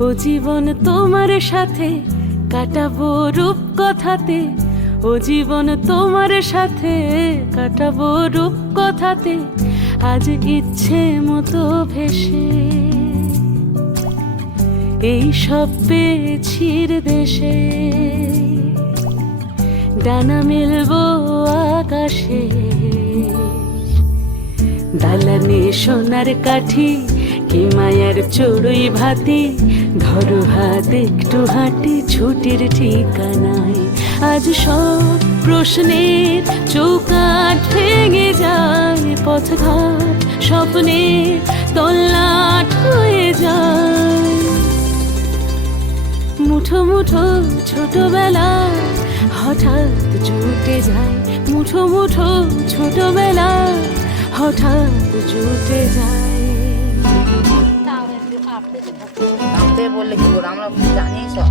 ও জীবন তোমার সাথে কাটাবো রূপ কথাতে ও জীবন তোমার সাথে কাটাবো রূপ কথাতে আজ ইচ্ছে মতো ভেসে এই সব পেয়েছির দেশে। ডানা মেলবো আকাশে। দালানে সোনার কাঠি কি মায়ার চড়ুই ভাতি ধরো হাত একটু হাঁটি, ছুটির ঠিকানায় আজ সব প্রশ্নের চৌকাট ভেঙে যায় পথঘাট, স্বপ্নের তল্লাট হয়ে যায়। মুঠো মুঠো ছোটবেলা হঠাৎ জুটে যায়, মুঠো মুঠো ছোটবেলা হঠাৎ জুটে যায়। আমরা জানি সব।